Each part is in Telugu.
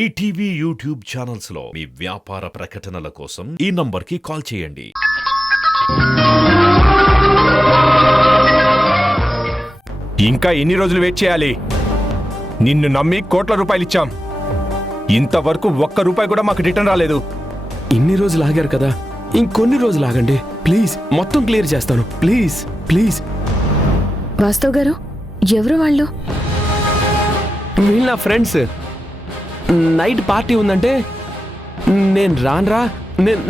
ఈటీవీ యూట్యూబ్ ఛానల్స్ లో మీ వ్యాపార ప్రకటనల కోసం ఈ నంబర్కి కాల్ చేయండి. ఇంకా ఎన్ని రోజులు వెయిట్ చేయాలి? నిన్ను నమ్మి కోట్ల రూపాయలు ఇచ్చాం. ఇంతవరకు ఒక్క రూపాయి కూడా మాకు రిటర్న్ రాలేదు. ఇన్ని రోజులు ఆగారు కదా, ఇంకొన్ని రోజులు ఆగండి ప్లీజ్. మొత్తం క్లియర్ చేస్తాను ప్లీజ్ ప్లీజ్. వాస్తవ్ గారు, ఎవరు వాళ్ళు? వీళ్ళు నా ఫ్రెండ్స్. నైట్ పార్టీ ఉందంటే నేను రాన్రా,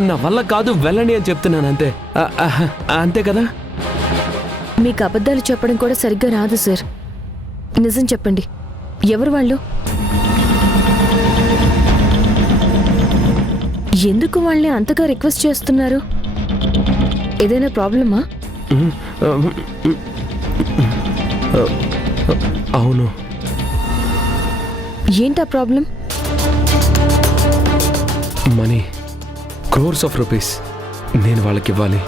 నా వల్ల కాదు వెళ్ళండి అని చెప్తున్నాను అంతే. అంతే కదా? మీకు అబద్ధాలు చెప్పడం కూడా సరిగ్గా రాదు సార్. నిజం చెప్పండి, ఎవరు వాళ్ళు? ఎందుకు వాళ్ళని అంతగా రిక్వెస్ట్ చేస్తున్నారు? ఏదైనా ప్రాబ్లమా? అవును. ఏంటా problem? Money, crores of rupees నేను వాళ్ళకి ఇవ్వాలి.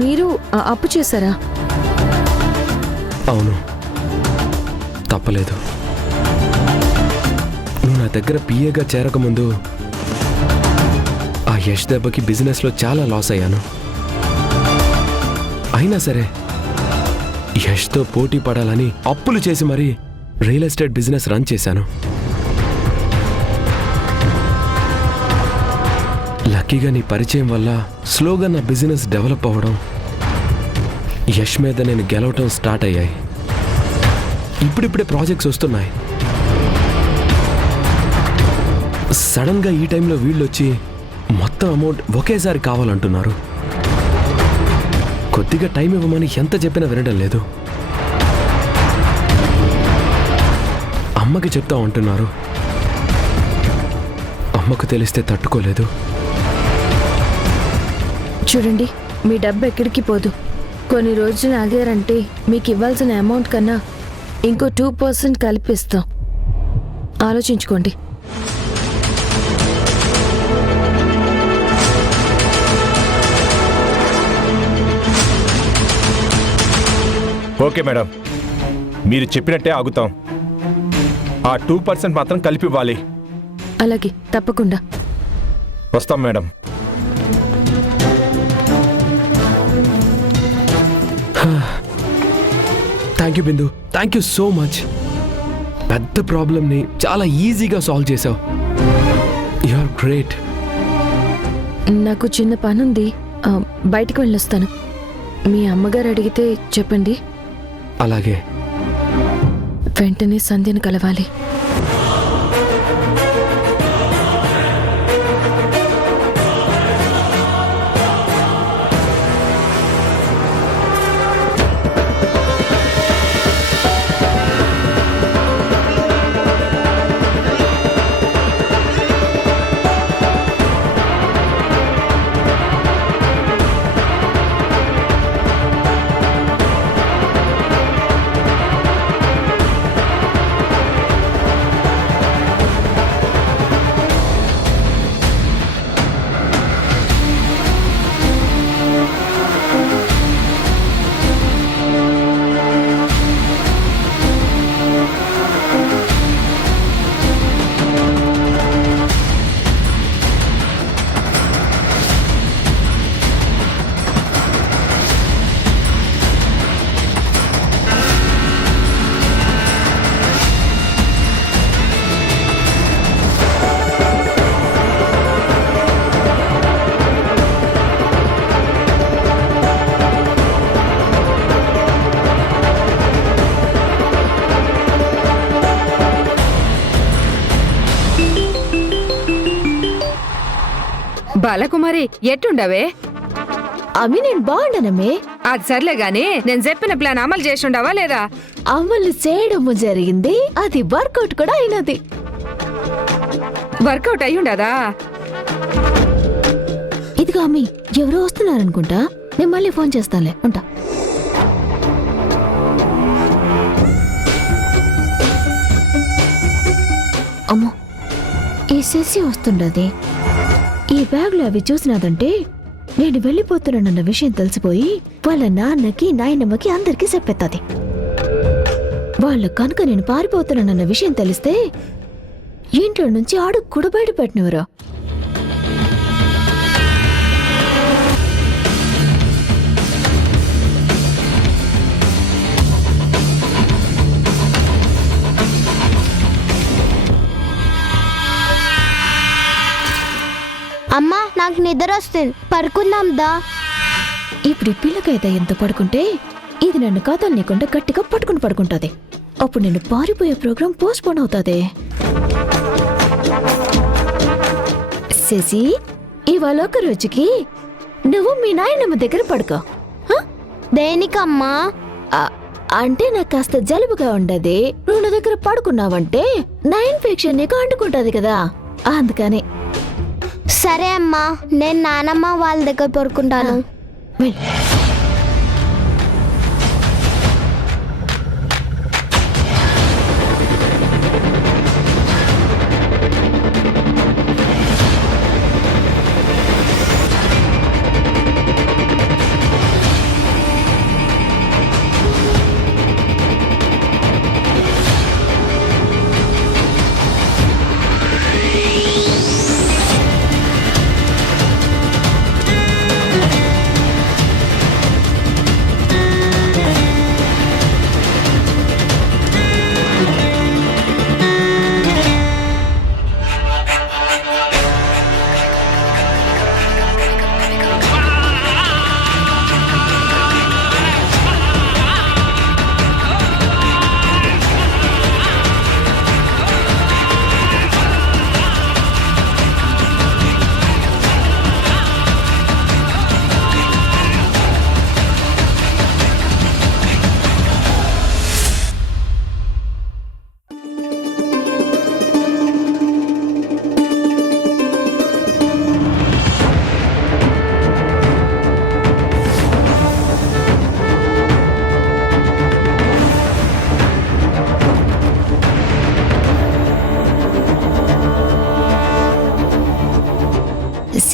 మీరు అప్పు చేశారా? అవును, తప్పలేదు. నువ్వు నా దగ్గర పిఏగా చేరకముందు ఆ యష్ దెబ్బకి బిజినెస్లో చాలా లాస్ అయ్యాను. అయినా సరే యష్తో పోటీ పడాలని అప్పులు చేసి మరీ రియల్ ఎస్టేట్ బిజినెస్ రన్ చేశాను. లక్కీగా నీ పరిచయం వల్ల స్లోగా నా బిజినెస్ డెవలప్ అవ్వడం, యష్ మీద నేను గెలవటం స్టార్ట్ అయ్యాయి. ఇప్పుడిప్పుడే ప్రాజెక్ట్స్ వస్తున్నాయి. సడన్గా ఈ టైంలో వీళ్ళు వచ్చి మొత్తం అమౌంట్ ఒకేసారి కావాలంటున్నారు. కొద్దిగా టైం ఇవ్వమని ఎంత చెప్పినా వినడం లేదు. అమ్మకి చెప్తా అంటున్నారు. అమ్మకు తెలిస్తే తట్టుకోలేదు. చూడండి, మీ డబ్బు ఎక్కడికి పోదు. కొన్ని రోజులు ఆగారంటే మీకు ఇవ్వాల్సిన అమౌంట్ కన్నా ఇంకో 2% కలిపిస్తాం. ఆలోచించుకోండి. ఓకే మేడం, మీరు చెప్పినట్టే ఆగుతాం. ఆ 2% మాత్రం కలిపి ఇవ్వాలి. అలాగే, తప్పకుండా. వస్తాం madam. Thank you Bindu, thank you so much. పెద్ద ప్రాబ్లమ్ని చాలా ఈజీగా సాల్వ్ చేసావు. You are great. నాకు చిన్న పనుంది, బయటకు వెళ్ళొస్తాను. మీ అమ్మగారు అడిగితే చెప్పండి. అలాగే. వెంటనే సంధ్యను కలవాలి. బాలకుమారి, ఎట్టుండవే? అవి నేను బాగుండనమే. అది సర్లే గాని, నేను చెప్పిన ప్లాన్ అమలు చేసిండవా లేదా? అమలు చేయడము జరిగింది, అది వర్కౌట్ కూడా అయినది. వర్కౌట్ అయ్యుండదా? ఇదిగో అమ్మి, ఎవరో వస్తున్నారనుకుంటా. నేను మళ్ళీ ఫోన్ చేస్తానులే, ఉంటా. అమ్మో, ఈ శశి వస్తుండది. ఈ బ్యాగ్లో అవి చూసినాదంటే నేను వెళ్ళిపోతున్నానన్న విషయం తెలిసిపోయి వాళ్ళ నాన్నకి నాయనమ్మకి అందరికీ చెప్పెత్తది. వాళ్ళు కనుక నేను పారిపోతున్నానన్న విషయం తెలిస్తే ఇంట్లో నుంచి అడుగు కూడా బయట పెట్టినవరా. అమ్మా నాకు నిద్ర వస్తుంది, పడుకుందాం దా. ఇప్పుడు ఈ పిల్లకైతే ఎంత పడుకుంటే ఇది నన్ను కాదనలేకుండా గట్టిగా పట్టుకుని పడుకుంటుంది. అప్పుడు నేను పారిపోయే ప్రోగ్రాం పోస్ట్ పోన్ అవుతుంది. శశి, ఇవాళ ఒక రోజుకి నువ్వు మీ నాయనమ్మ దగ్గర పడుకో. దేనికమ్మా? అంటే నాకు కాస్త జలుబుగా ఉండదు. నువ్వు నా దగ్గర పడుకున్నావంటే నా ఇన్ఫెక్షన్ నీకు అంటుకుంటుంది కదా, అందుకని. సరే అమ్మా, నేను నానమ్మ వాళ్ళ దగ్గర పడుకుంటాను. వెళ్ళు.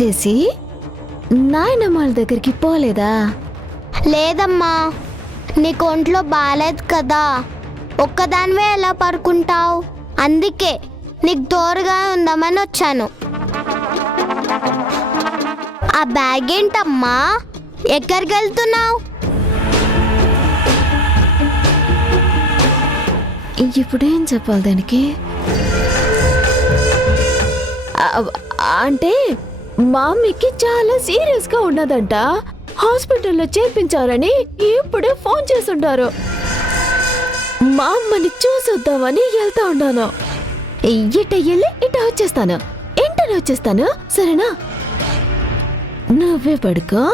శశి, నాయనమ్మ వాళ్ళ దగ్గరికి పోలేదా? లేదమ్మా, నీకు ఒంట్లో బాగాలేదు కదా, ఒక్కదానివే ఎలా పడుకుంటావు? అందుకే నీకు తోడుగా ఉందామని వచ్చాను. ఆ బ్యాగ్ ఏంటమ్మా? ఎక్కడికి వెళ్తున్నావు? ఇప్పుడేం చెప్పాలి దానికి? అంటే మా అమ్మకి చాలా సీరియస్ గా ఉన్నదంట, హాస్పిటల్లో చేర్పించారని ఇప్పుడే ఫోన్ చేస్తుంటారు. మా అమ్మని చూసొద్దామని వెళ్తా ఉన్నాను. ఇట వెళ్ళి ఇట వచ్చేస్తాను, వెంటనే వచ్చేస్తాను, సరేనా? నువ్వే పడుకో.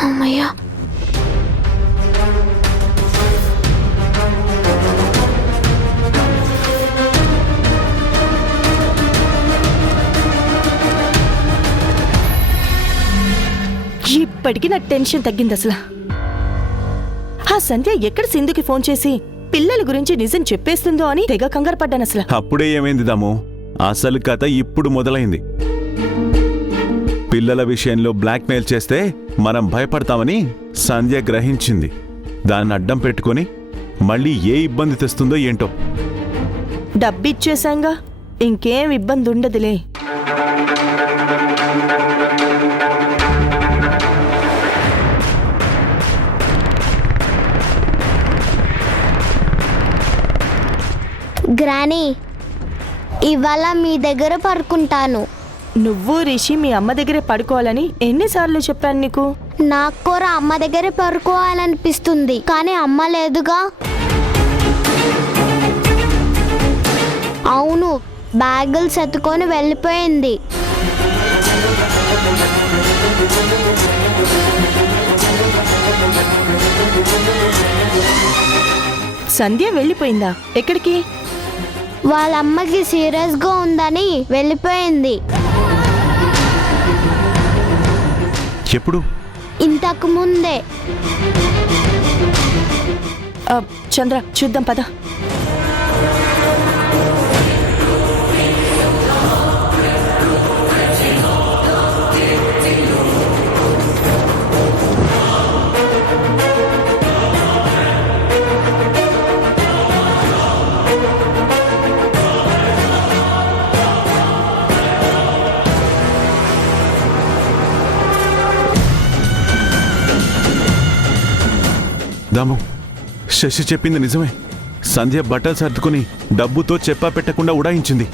అమ్మయ్యా, ఇప్పటికి నాకు టెన్షన్ తగ్గింది. అసలు ఆ సంధ్య ఎక్కడ సింధుకి ఫోన్ చేసి పిల్లల గురించి నిజం చెప్పేస్తుందో అని తెగ కంగారు పడ్డాను. అసలు అప్పుడే ఏమైంది దాము, అసలు కథ ఇప్పుడు మొదలైంది. పిల్లల విషయంలో బ్లాక్మెయిల్ చేస్తే మనం భయపడతామని సంధ్య గ్రహించింది. దాన్ని అడ్డం పెట్టుకొని మళ్ళీ ఏ ఇబ్బంది తెస్తుందో ఏంటో. డబ్బిచ్చేశాంగా, ఇంకేం ఇబ్బంది ఉండదులే. గ్రానీ, ఇవాళ మీ దగ్గర పడుకుంటాను. నువ్వు రిషి మీ అమ్మ దగ్గరే పడుకోవాలని ఎన్నిసార్లు చెప్పాను నీకు? నాకు కూడా అమ్మ దగ్గర పడుకోవాలనిపిస్తుంది, కానీ అమ్మ లేదుగా. అవును, బ్యాగులు సర్దుకొని వెళ్ళిపోయింది. సంధ్య వెళ్ళిపోయిందా? ఎక్కడికి? వాళ్ళ అమ్మకి సీరియస్గా ఉందని వెళ్ళిపోయింది. ఎప్పుడు? ఇంతకు ముందే. చంద్ర, చూద్దాం పద. దాము, శశి చెప్పింది నిజమే. సంధ్య బట్టలు సర్దుకుని డబ్బుతో చెప్పా పెట్టకుండా ఉడాయించింది.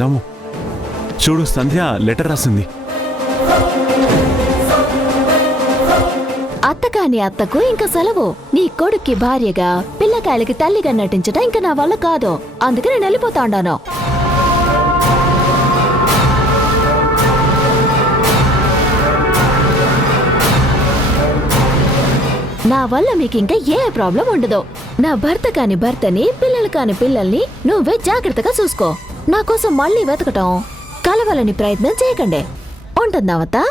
దాము, చూడు, సంధ్య లెటర్ రాసింది. అత్త కాని అత్తకు ఇంకా సెలవు. నీ కొడుక్కి భార్యగా పిల్లకాయలకి తల్లిగా నటించడం ఇంకా నా వల్ల కాదు. అందుకే నేను వెళ్ళిపోతా ఉండాను. నా వల్ల మీకు ఇంకా ఏ ప్రాబ్లం ఉండదు. నా భర్త కాని భర్తని, పిల్లలు కాని పిల్లల్ని నువ్వే జాగ్రత్తగా చూసుకో. నా కోసం మళ్ళీ వెతకటం, కలవాలని ప్రయత్నం చేయకండి. ఉంటుందావత్తా?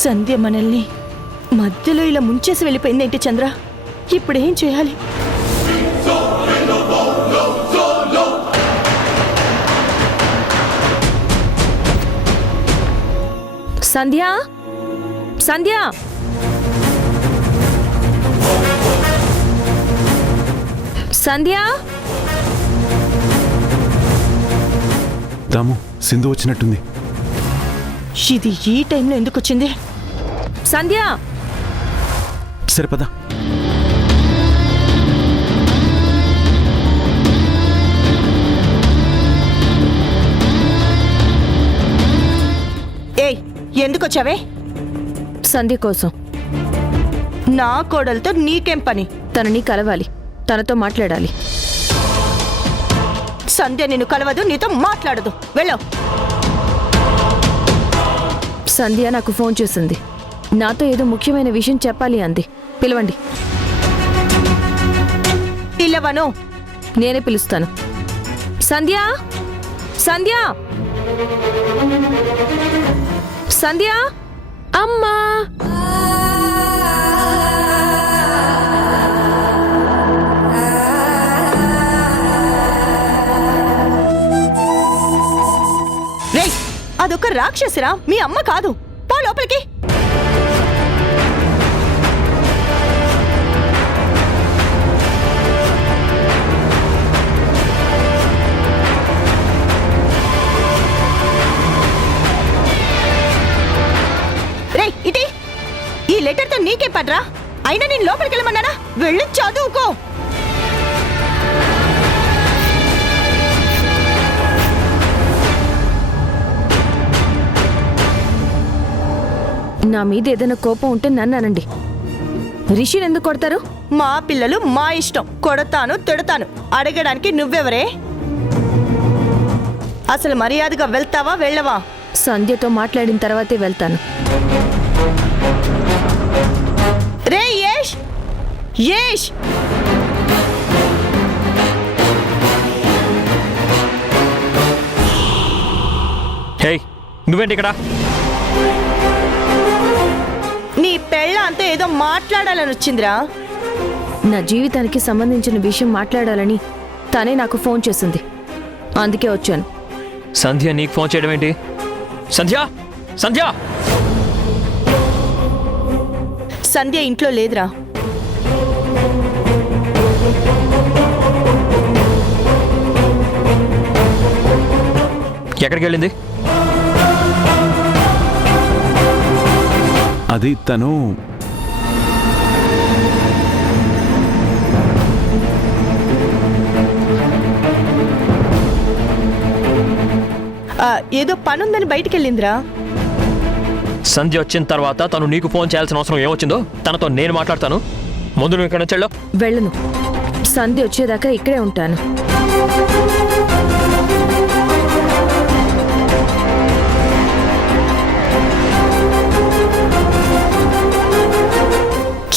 సంధ్య మనల్ని మధ్యలో ఇలా ముంచేసి వెళ్ళిపోయిందేంటి చంద్ర? ఇప్పుడేం చేయాలి? సంధ్య, సంధ్య, సంధ్య. దాము, సింధు వచ్చినట్టుంది. ఇది ఈ టైంలో ఎందుకు వచ్చింది? సంధ్య, సరే పద. ఏయ్, ఎందుకు వచ్చావే? సంధ్య కోసం. నా కోడలతో నీకేం పని? తనని కలవాలి, తనతో మాట్లాడాలి. సంధ్య నిన్ను కలవదు, నీతో మాట్లాడదు. వెళ్ళు. సంధ్య నాకు ఫోన్ చేసింది. నాతో ఏదో ముఖ్యమైన విషయం చెప్పాలి అంది. పిలవండి. పిలవను. నేనే పిలుస్తాను. సంధ్య, సంధ్య, సంధ్య, అమ్మా. రేయ్, అదొక రాక్షసిరా, మీ అమ్మ కాదు. పో లోపలికి. రేయ్, ఇటీ. ఈ లెటర్తో నీకే పడ్రా? అయినా నేను లోపలికి వెళ్ళమన్నానా? వెళ్ళి చదువుకో. నా మీద ఏదైనా కోపం ఉంటే నన్ను అనండి. రిషిని ఎందుకు కొడతారు? మా పిల్లలు మా ఇష్టం. కొడతాను, తిడతాను. అడగడానికి నువ్వెవరే? అసలు మర్యాదగా వెళ్తావా, వెళ్ళవా? సంధ్యతో మాట్లాడిన తర్వాతే వెళ్తాను. రే యష్, యష్, హే, నువ్వేంటి ఇక్కడ? నీ పెళ్ళ అంతా ఏదో మాట్లాడాలని వచ్చిందిరా. నా జీవితానికి సంబంధించిన విషయం మాట్లాడాలని తనే నాకు ఫోన్ చేసింది. అందుకే వచ్చాను. సంధ్య నీకు ఫోన్ చేయడం ఏంటి? సంధ్య, సంధ్య! సంధ్య ఇంట్లో లేదురా. ఎక్కడికి వెళ్ళింది? అది తను ఏదో పనుందని బయటికి వెళ్ళిందిరా. సంధ్య వచ్చిన తర్వాత తను నీకు ఫోన్ చేయాల్సిన అవసరం ఏమొచ్చిందో తనతో నేను మాట్లాడతాను. ముందు నువ్వు ఇక్కడ నుంచి వెళ్ళు. వెళ్ళను. సంధ్య వచ్చేదాకా ఇక్కడే ఉంటాను.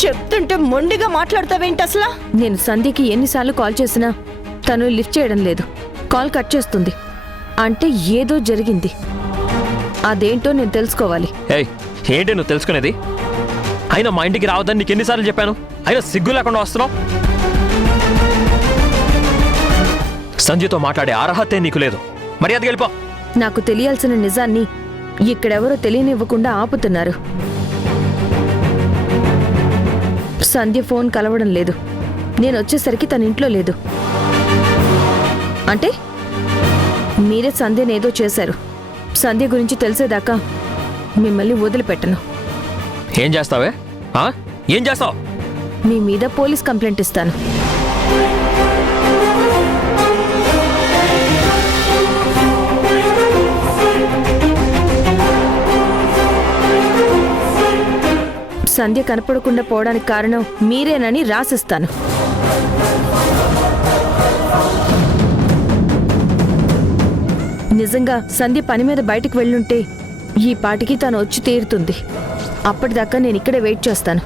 చెప్తుంటే మొండిగా మాట్లాడతావేంటి అసలు? నేను సంధ్యకి ఎన్నిసార్లు కాల్ చేసినా తను లిఫ్ట్ చేయడం లేదు. కాల్ కట్ చేస్తుంది. అంటే ఏదో జరిగింది. అదేంటో నేను తెలుసుకోవాలి. ఏయ్, ఏంటి నువ్వు తెలుసుకునేది? అయినా మా ఇంటికి రావద్దని నీకు ఎన్నిసార్లు చెప్పాను? అయినా సిగ్గు లేకుండా వస్తున్నావు. సంధ్యతో మాట్లాడే అర్హతే నీకు లేదు. మర్యాదగా వెళ్ళిపో. నాకు తెలియాల్సిన నిజాన్ని ఇక్కడెవరో తెలియనివ్వకుండా ఆపుతున్నారు. సంధ్య ఫోన్ కలవడం లేదు. నేను వచ్చేసరికి తన ఇంట్లో లేదు. అంటే మీరే సంధ్యనేదో చేశారు. సంధ్య గురించి తెలిసేదాకా మిమ్మల్ని వదిలిపెట్టను. ఏం చేస్తావే? ఏం చేస్తావు? మీ మీద పోలీస్ కంప్లైంట్ ఇస్తాను. సంధ్య కనపడకుండా పోవడానికి కారణం మీరేనని రాసిస్తాను. నిజంగా సంధ్య పని మీద బయటకు వెళ్ళుంటే ఈ పాటికి తను వచ్చి తీరుతుంది. అప్పటిదాకా నేను ఇక్కడే వెయిట్ చేస్తాను.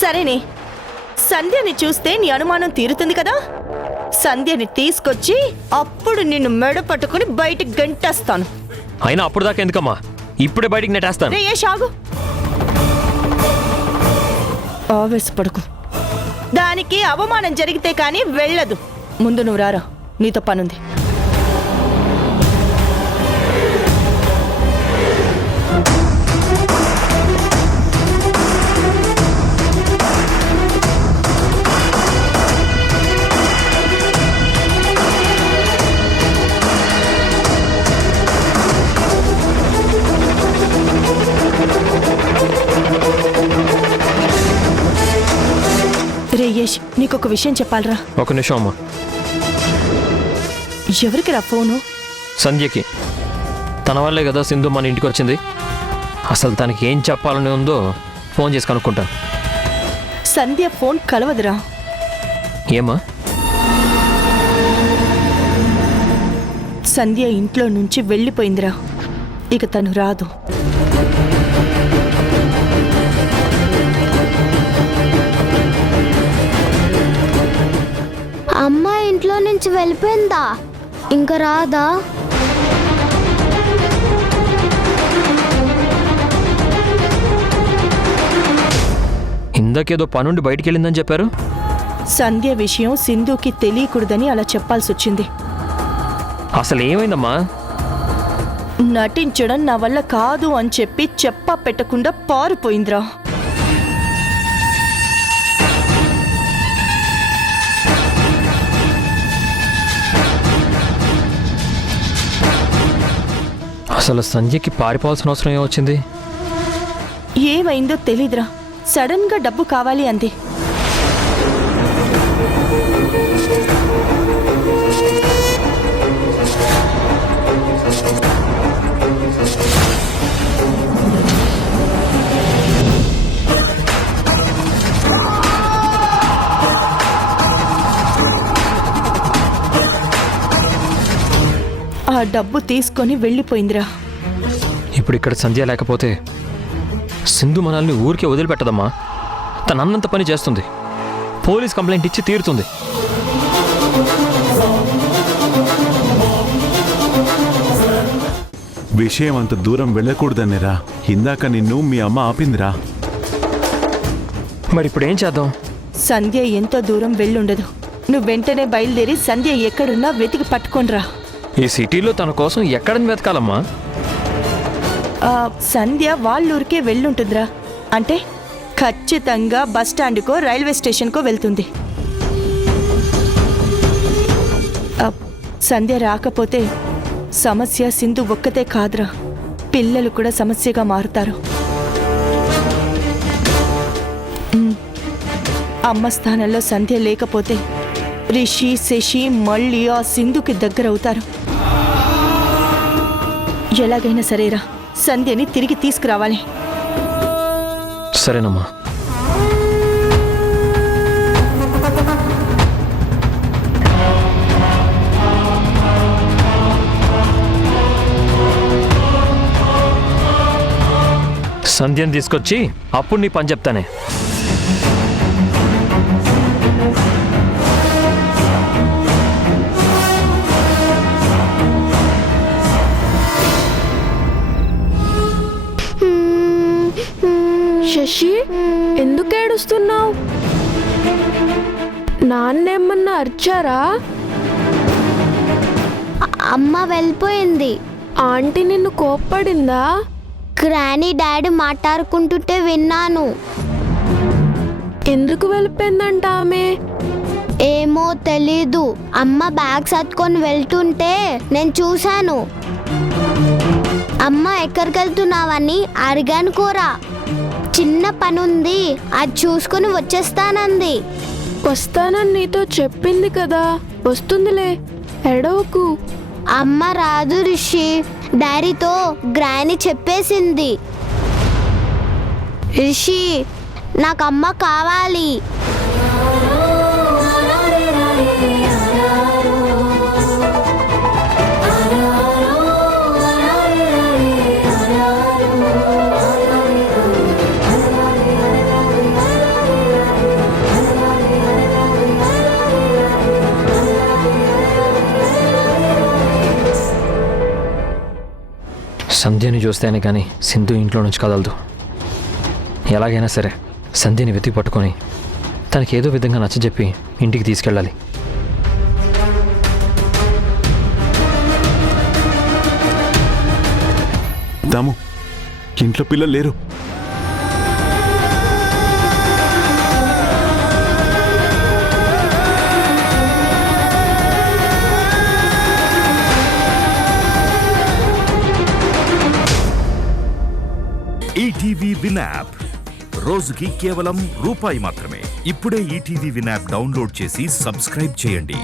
సరేనే, సంధ్యని చూస్తే నీ అనుమానం తీరుతుంది కదా. సంధ్యని తీసుకొచ్చి అప్పుడు నిన్ను మెడ పట్టుకుని బయటికి గంటేస్తాను. అయినా అప్పుడు దాకా ఎందుకమ్మా? ఇప్పుడే బయటికి నెట్టేస్తాను. రే యశాగు, ఆవేశపడకు. దానికి అవమానం జరిగితే కానీ వెళ్ళదు. ముందు నువ్వు రారా, నీతో పనుంది. రే యశ్, నీకొక విషయం చెప్పాలరా. ఒక నిమిషం అమ్మా. ఎవరికి రా ఫోను? సంధ్యకి. తన వల్లే కదా సింధు మన ఇంటికి వచ్చింది. అసలు తనకి ఏం చెప్పాలని ఉందో ఫోన్ చేసి కనుక్కుంటాను. సంధ్య ఫోన్ కలవదురా. ఏమా? సంధ్య ఇంట్లో నుంచి వెళ్ళిపోయిందిరా. ఇక తను రాదు. అమ్మ ఇంట్లో నుంచి వెళ్ళిపోయిందా? ఇంకా రాదా? ఇందాకేదో పనుండి బయటికి వెళ్ళిందని చెప్పారు. సంధ్య విషయం సింధుకి తెలియకూడదని అలా చెప్పాల్సి వచ్చింది. అసలు ఏమైందమ్మా? నటించడం నా వల్ల కాదు అని చెప్పి చెప్పా పెట్టకుండా పారిపోయిందిరా. అసలు సంధ్యకి పారిపోవాల్సిన అవసరం ఏమొచ్చింది? ఏమైందో తెలీదురా. సడన్ గా డబ్బు కావాలి అంది. ఆ డబ్బు తీసుకొని వెళ్ళిపోయిందిరా. ఇప్పుడు ఇక్కడ సంధ్య లేకపోతే సింధు మనల్ని ఊరికే వదిలిపెట్టదమ్మా. తన అన్నంత పని చేస్తుంది. పోలీస్ కంప్లైంట్ ఇచ్చి తీరుతుంది. విషయం అంత దూరం వెళ్ళకూడదనేరా ఇందాక నిన్ను మీ అమ్మ ఆపిందిరా. మరి ఇప్పుడు ఏం చేద్దాం? సంధ్య ఎంతో దూరం వెళ్ళుండదు. నువ్వు వెంటనే బయలుదేరి సంధ్య ఎక్కడున్నా వెతికి పట్టుకోనరా. ఈ సిటీలో తన కోసం ఎక్కడని వెతకాలమ్మా? సంధ్య వాళ్ళూరికే వెళ్ళుంటుందిరా. అంటే ఖచ్చితంగా బస్టాండ్కో రైల్వే స్టేషన్కో వెళ్తుంది. సంధ్య రాకపోతే సమస్య సింధు ఒక్కతే కాదురా, పిల్లలు కూడా సమస్యగా మారుతారు. అమ్మ స్థానంలో సంధ్య లేకపోతే రిషి శశి మళ్ళీ ఆ సింధుకి దగ్గరవుతారు. ఎలాగైనా సరేరా, సంధ్యని తిరిగి తీసుకురావాలి. సరేనమ్మా. సంధ్యను తీసుకొచ్చి అప్పుడు నీ పని చెప్తానే. శశి, ఎందుకు ఏడుస్తున్నావు? నాన్నేమన్నా అర్చారా? అమ్మ వెళ్ళిపోయింది. ఆంటీ నిన్ను కోప్పడిందా? గ్రానీ డాడీ మాట్లాడుకుంటుంటే విన్నాను. ఎందుకు వెళ్ళిపోయిందంట ఆమె? ఏమో తెలీదు. అమ్మ బ్యాగ్ సర్దుకొని వెళ్తుంటే నేను చూశాను. అమ్మ ఎక్కడికి వెళ్తున్నావని అడిగాను కూడా. చిన్న పనుంది, అది చూసుకుని వచ్చేస్తానంది. వస్తానని నీతో చెప్పింది కదా, వస్తుందిలే, ఎడవకు. అమ్మ రాదు రిషి, డాడీతో గ్రానీ చెప్పేసింది. రిషి, నాకు అమ్మ కావాలి. సంధ్యని చూస్తేనే కానీ సింధు ఇంట్లో నుంచి కదలదు. ఎలాగైనా సరే సంధ్యని వెతికి పట్టుకొని తనకి ఏదో విధంగా నచ్చజెప్పి ఇంటికి తీసుకెళ్ళాలి. దాము, ఇంట్లో పిల్లలు లేరు. ఈటీవీ విన్ యాప్ రోజుకి కేవలం రూపాయి మాత్రమే. ఇప్పుడే ఈటీవీ విన్ యాప్ డౌన్లోడ్ చేసి సబ్స్క్రైబ్ చేయండి.